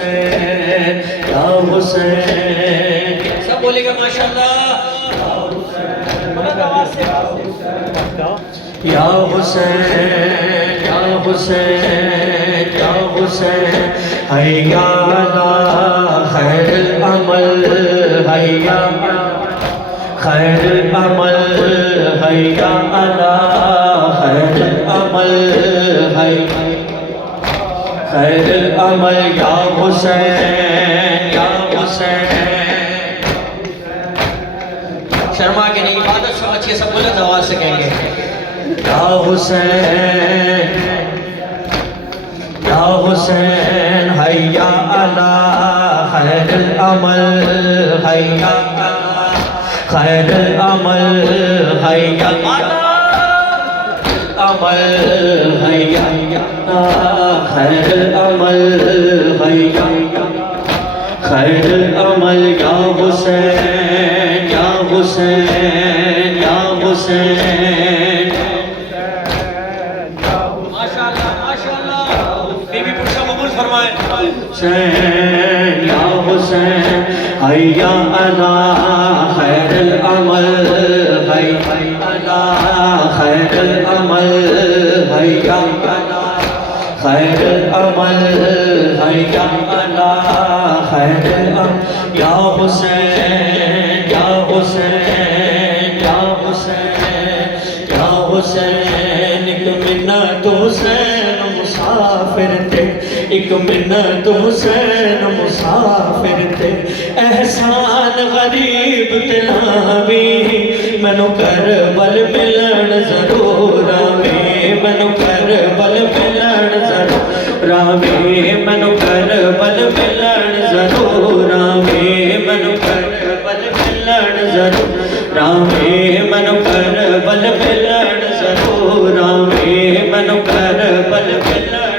हुसैन या हुसैन। सब बोलेगा माशाल्लाह। या हुसैन या हुसैन या हुसैन हैया अला खैरुल अमल हैया खैरुल अमल हैया अला खैरुल अमल हैया खैरुल अमल या हुसैन या हुसैन। शर्मा के नहीं, इबादत समझ के सब बुलंद आवाज से कहेंगे या हुसैन या हुसैन हैया अला खैरुल अमल हैया खैरुल अमल हैया अमल हैया खैरुल अमल हैया खैरुल अमल या हुसैन या हुसैन या हुसैन। माशाअल्लाह माशाअल्लाह। बीबी पुरुषा कबूल फरमाए। हुसैन या हुसैन हैया अला खैरुल अमल हैया अला खैरुल अमल हैया अला खैरुल अमल हैया अला खैरुल अमल या हुसैन या हुसैन या हुसैन या हुसैन। एक मिन्नत हुसैन मुसाफिर थे एक मिन्नत हुसैन मुसाफिर थे एहसान गरीब तिलावी मैनू करबल मिलन जरूर आवे मैनू करबल मिलन जरूर आवे मैनू करबल मिलन जरूर आवे मैनू करबल मिलन जरूर आवे मैनू करबल मिलन जरूर आवे मैनू करबल मिलन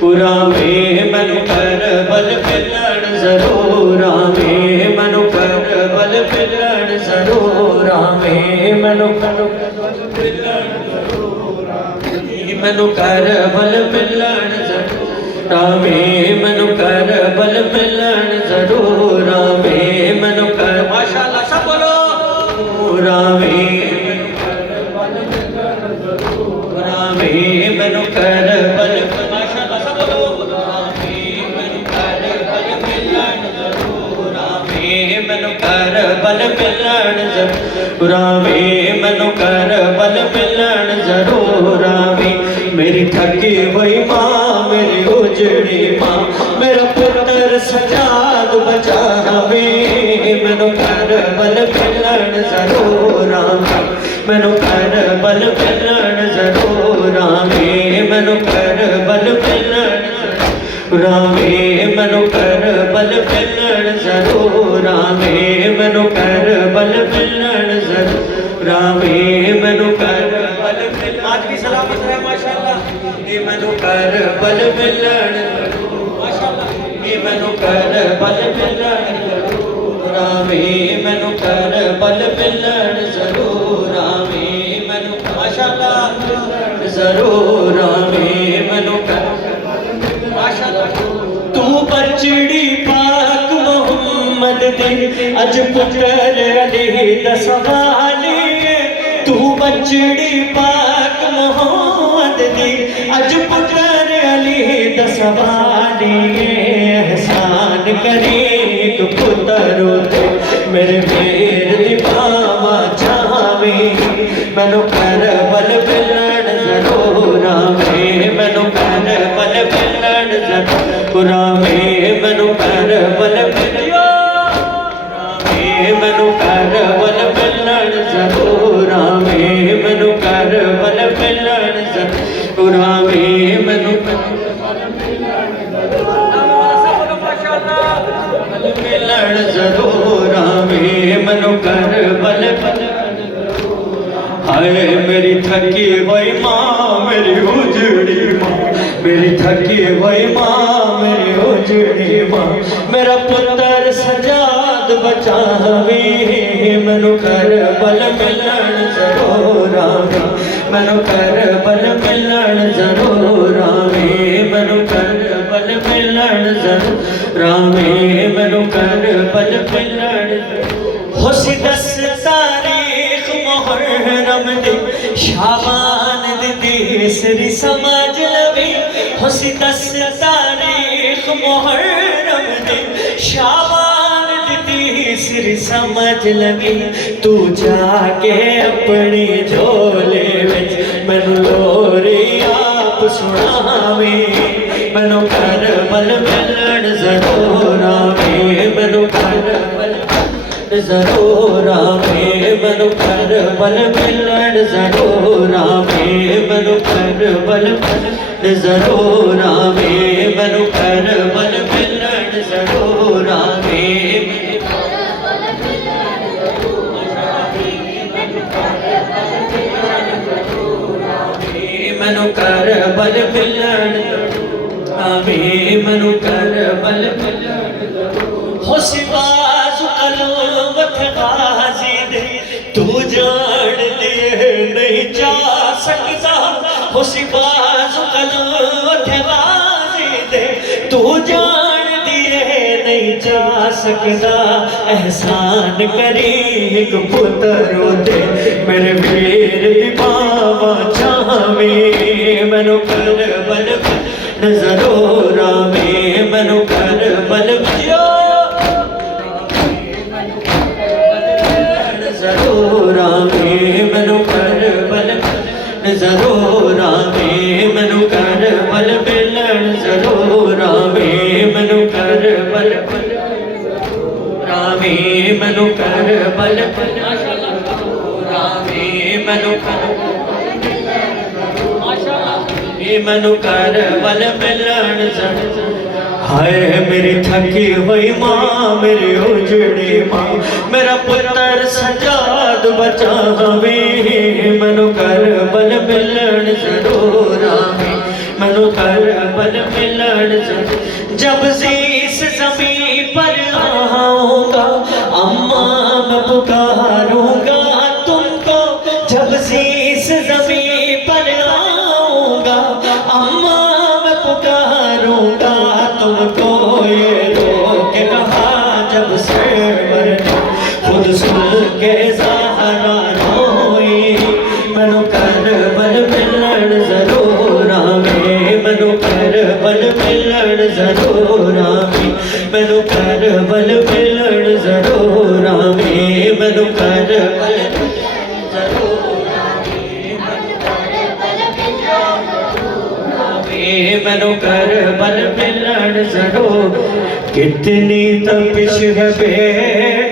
पुरावे मैनू करबल मिलन जरूर आवे मैनू करबल मिलन जरूर आवे मैनू करबल मिलन जरूर आवे मैनू करबल मिलन जरूर आवे मैनू करबल मिलन जरूर आवे मैनू कर माशाअल्लाह सब बोलो आवे आवे मैनू करबल माशाअल्लाह सब बोलो आवे मैनू करबल मिलन जरूर आवे मैनू करबल मिलन जरूर आवे मैनू करबल मिलन जरूर आवे। मेरी थकी हुई माँ मेरी उजड़ी माँ मेरा पुत्र सजाद बचावे मैनू करबल मिलन जरूर आवे मैनू करबल मिलन जरूर आवे मैनू करबल मिलन जरूर आवे मैनू करबल मिलन जरूर आवे मैनू करबल मिलन जरूर आवे मैनू करबल मिलन आज भी सलामत रहे माशाअल्लाह। ये मैनू करबल मिलन माशाअल्लाह ये मैनू करबल मिलन जरूर आवे मैनू करबल मिलन जरूर आवे मैनू माशाअल्लाह जरूर आवे मैनू माशाअल्लाह। तू बचड़ी पाक मोहम्मद दी अज पुत्र अली दा सवाली तू बचड़ी पाक मोहम्मद दी अज पुत्र अली दा सवाली एहसान करी एक पुत्र ते मेरे वीर दी बावा चावे मैनू करबल मिलन जरूर आवे मैनू करबल मिलन जरूर आवे मैनू करबल मैनू करबल मिलन जरूर आवे मैनू करबल मिलन जरूर आवे मैनू मिलन जरूर आवे मैनू करबल हाय मेरी थकी हुई माँ मेरी उजड़ी माँ मेरी थकी हुई माँ मेरी उजड़ी माँ मेरा पुत्र सजाद बचावे मैनू करबल मिलन जरूर आवे मैनू करबल मिलन जरूर आवे मैनू करबल मिलन जरूर आवे मैनू कर बल मिलन होसी 10 तारीख मुहर्रम दे शाबान दे तीसरी समझ लवी होसी 10 तारीख मुहर्रम दे शाबान दे तीसरी समझ लवी तू जाके अपनी झोले विच मैनू लोरी आप सुनावे मैनू कर बल मिलन जरूर आवे मैनू कर बल जरूर आवे मैनू कर बल मिलन जरूर आवे मैनू कर बल जरूर आवे मैनू कर बल मिलन जरूर आवे मैनू कर बल मिलन आवे मैनू कर बल मिलन होसी बाज़ अलवत गाज़ी दे तू जान दे नहीं जा सकता होसी बाज़ अलवत गाज़ी दे तू जान दिए नहीं जा सकता एहसान करी एक पुत्र दे मेरे वीर दी बाबा चावे मैनू कर बल जरूर आवे मैनू कर बल जरूर आवे मैनू कर बल जरूर आवे मैनू कर बल मिलन जरूर आवे मैनू कर बल आवे मैनू कर बल आवे मैनू कर मैनू कर बल मिलन हाय मेरी थकी हुई माँ मेरी उजड़ी माँ मेरा पुत्र सजाद बचावे मैनू कर बल मिलन जरूर आवे मैनू कर बल मिलन जब इस ज़मीन पर आऊँगा अम्मा मैं पुकारूँगा तुमको जब इस ज़मीन पर आऊँगा अम्मा मैं पुकारूँगा तुमको ये रोक कहा जब से मरने खुद सुन के ज़हरा रोई मैनू कर बल मिलन जरूर आवे मैनू कर बल मिलन जरूर आवे मैनू कर बल मिलन जरूर आवे मैनू कर बल मैनू कर बल मिलन जरूर कितनी तपिश है